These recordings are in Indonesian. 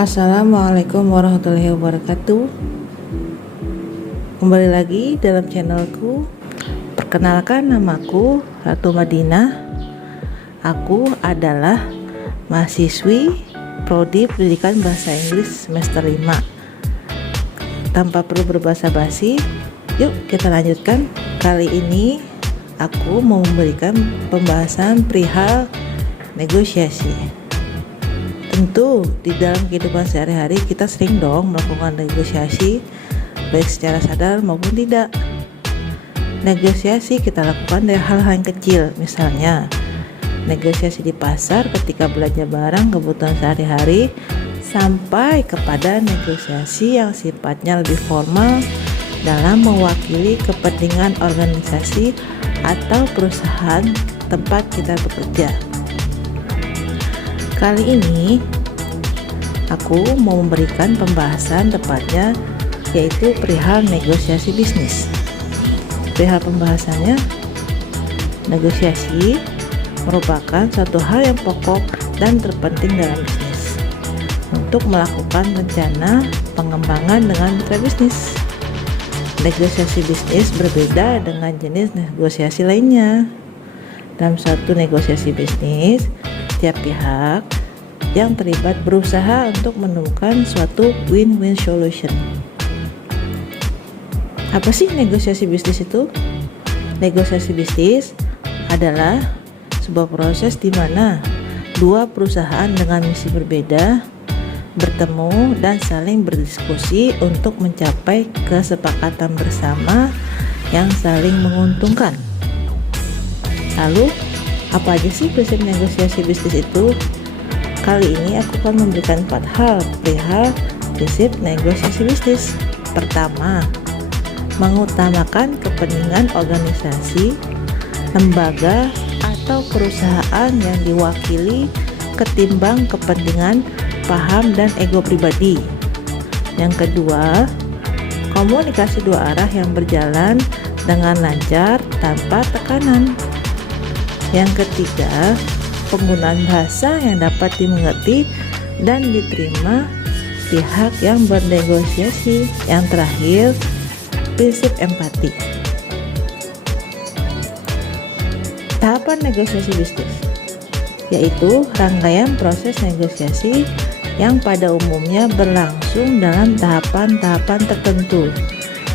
Assalamualaikum warahmatullahi wabarakatuh. Kembali lagi dalam channelku. Perkenalkan, namaku Ratu Madinah. Aku adalah mahasiswi Prodi Pendidikan Bahasa Inggris semester 5. Tanpa perlu berbahasa basi, yuk kita lanjutkan. Kali ini aku mau memberikan pembahasan perihal negosiasi. Tentu di dalam kehidupan sehari-hari kita sering dong melakukan negosiasi, baik secara sadar maupun tidak. Negosiasi kita lakukan dari hal-hal yang kecil, misalnya negosiasi di pasar ketika belanja barang kebutuhan sehari-hari, sampai kepada negosiasi yang sifatnya lebih formal dalam mewakili kepentingan organisasi atau perusahaan tempat kita bekerja. Kali ini aku mau memberikan pembahasan tepatnya yaitu perihal negosiasi bisnis. Perihal pembahasannya, negosiasi merupakan suatu hal yang pokok dan terpenting dalam bisnis untuk melakukan rencana pengembangan dengan mitra bisnis. Negosiasi bisnis berbeda dengan jenis negosiasi lainnya. Dalam suatu negosiasi bisnis, setiap pihak yang terlibat berusaha untuk menemukan suatu win-win solution. Apa sih negosiasi bisnis itu? Negosiasi bisnis adalah sebuah proses di mana dua perusahaan dengan misi berbeda bertemu dan saling berdiskusi untuk mencapai kesepakatan bersama yang saling menguntungkan. Lalu, apa aja sih prinsip negosiasi bisnis itu? Kali ini aku akan memberikan 4 hal perihal prinsip negosiasi bisnis. Pertama, mengutamakan kepentingan organisasi, lembaga, atau perusahaan yang diwakili ketimbang kepentingan, paham, dan ego pribadi. Yang kedua, komunikasi dua arah yang berjalan dengan lancar tanpa tekanan. Yang ketiga, penggunaan bahasa yang dapat dimengerti dan diterima pihak yang bernegosiasi. Yang terakhir, prinsip empati. Tahapan negosiasi bisnis yaitu rangkaian proses negosiasi yang pada umumnya berlangsung dalam tahapan-tahapan tertentu.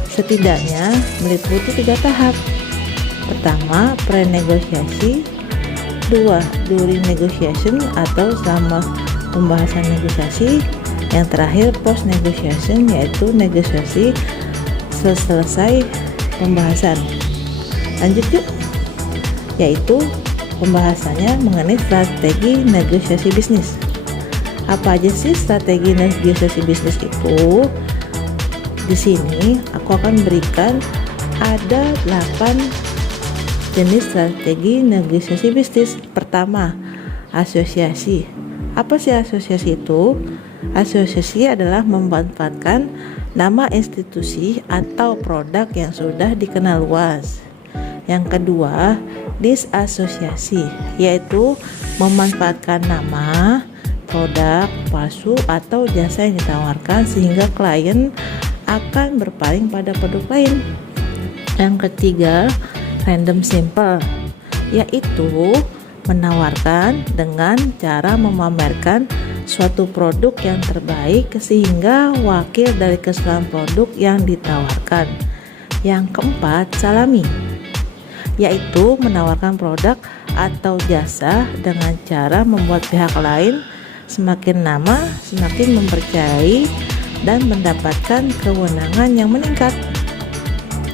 Setidaknya meliputi 3 tahap. Pertama, pre-negosiasi. 2, during negotiation atau selama pembahasan negosiasi. Yang terakhir, post negotiation, yaitu negosiasi selesai pembahasan. Lanjut yuk, yaitu pembahasannya mengenai strategi negosiasi bisnis. Apa aja sih strategi negosiasi bisnis itu? Di sini aku akan berikan ada 8 jenis strategi negosiasi bisnis. Pertama, asosiasi. Apa sih asosiasi itu? Asosiasi adalah memanfaatkan nama institusi atau produk yang sudah dikenal luas. Yang kedua, disasosiasi, yaitu memanfaatkan nama, produk palsu atau jasa yang ditawarkan sehingga klien akan berpaling pada produk lain. Yang ketiga, random sample, yaitu menawarkan dengan cara memamerkan suatu produk yang terbaik sehingga wakil dari keseluruhan produk yang ditawarkan. Yang keempat, salami, yaitu menawarkan produk atau jasa dengan cara membuat pihak lain semakin lama semakin mempercayai dan mendapatkan kewenangan yang meningkat.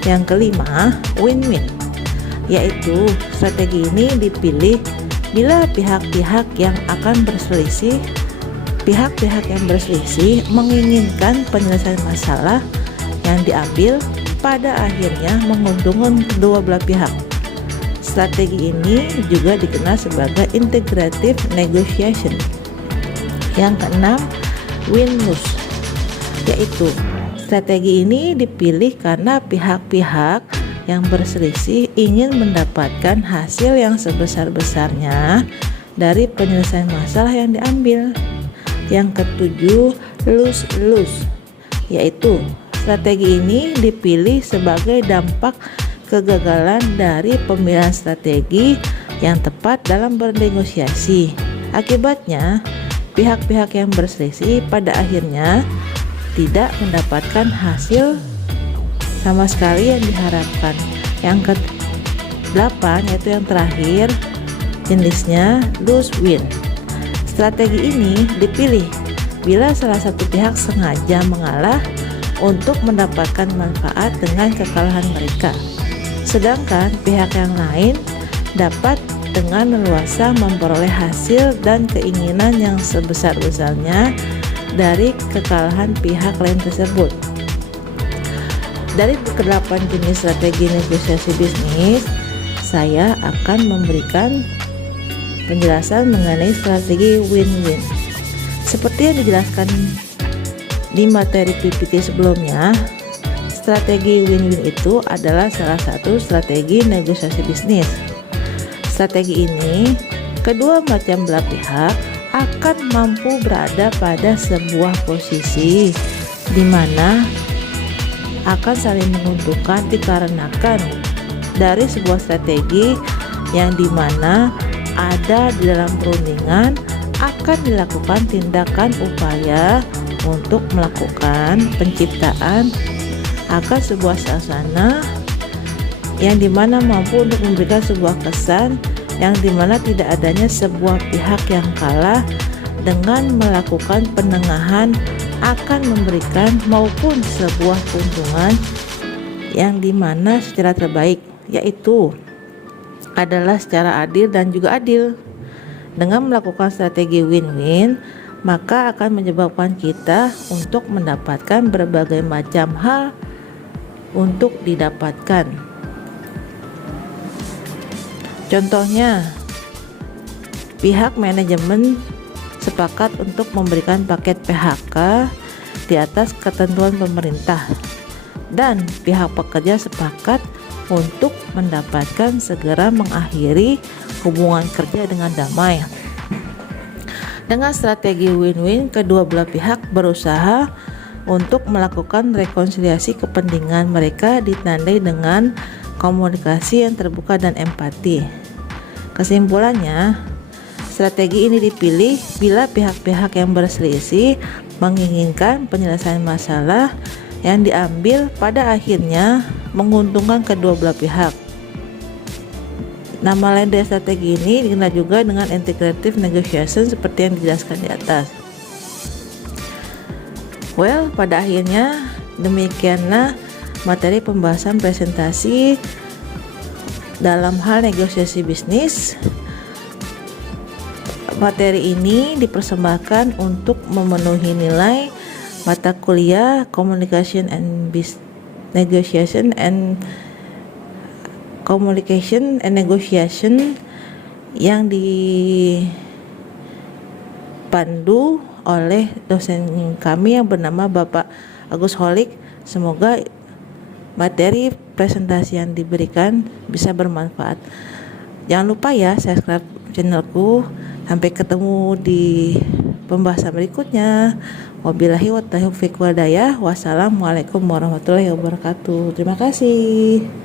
Yang kelima, win-win, yaitu strategi ini dipilih bila pihak-pihak yang berselisih menginginkan penyelesaian masalah yang diambil pada akhirnya menguntungkan kedua belah pihak. Strategi ini juga dikenal sebagai integrative negotiation. Yang keenam, win-lose, yaitu strategi ini dipilih karena pihak-pihak yang berselisih ingin mendapatkan hasil yang sebesar-besarnya dari penyelesaian masalah yang diambil. Yang ketujuh, lose-lose, yaitu strategi ini dipilih sebagai dampak kegagalan dari pemilihan strategi yang tepat dalam bernegosiasi. Akibatnya, pihak-pihak yang berselisih pada akhirnya tidak mendapatkan hasil sama sekali yang diharapkan. Yang ke-8, yaitu yang terakhir, jenisnya lose-win. Strategi ini dipilih bila salah satu pihak sengaja mengalah untuk mendapatkan manfaat dengan kekalahan mereka, sedangkan pihak yang lain dapat dengan leluasa memperoleh hasil dan keinginan yang sebesar-besarnya dari kekalahan pihak lain tersebut. Dari ke-8 jenis strategi negosiasi bisnis, saya akan memberikan penjelasan mengenai strategi win-win. Seperti yang dijelaskan di materi PPT sebelumnya, strategi win-win itu adalah salah satu strategi negosiasi bisnis. Strategi ini, kedua macam belah pihak akan mampu berada pada sebuah posisi di mana akan saling menguntungkan dikarenakan dari sebuah strategi yang dimana ada di dalam perundingan akan dilakukan tindakan upaya untuk melakukan penciptaan akan sebuah suasana yang dimana mampu untuk memberikan sebuah kesan yang dimana tidak adanya sebuah pihak yang kalah dengan melakukan penengahan akan memberikan maupun sebuah keuntungan yang dimana secara terbaik, yaitu adalah secara adil dan juga adil. Dengan melakukan strategi win-win, maka akan menyebabkan kita untuk mendapatkan berbagai macam hal untuk didapatkan. Contohnya, pihak manajemen sepakat untuk memberikan paket PHK di atas ketentuan pemerintah, dan pihak pekerja sepakat untuk mendapatkan segera mengakhiri hubungan kerja dengan damai. Dengan strategi win-win, kedua belah pihak berusaha untuk melakukan rekonsiliasi kepentingan mereka ditandai dengan komunikasi yang terbuka dan empati. Kesimpulannya, strategi ini dipilih bila pihak-pihak yang berselisih menginginkan penyelesaian masalah yang diambil pada akhirnya menguntungkan kedua belah pihak. Nama lain dari strategi ini dikenal juga dengan integrative negotiation seperti yang dijelaskan di atas. Pada akhirnya demikianlah materi pembahasan presentasi dalam hal negosiasi bisnis. Materi ini dipersembahkan untuk memenuhi nilai mata kuliah Communication and Negotiation and Negotiation yang dipandu oleh dosen kami yang bernama Bapak Agus Holik. Semoga materi presentasi yang diberikan bisa bermanfaat. Jangan lupa ya subscribe channelku. Sampai ketemu di pembahasan berikutnya. Wabillahi wa taufiq wal hidayah. Wassalamualaikum warahmatullahi wabarakatuh. Terima kasih.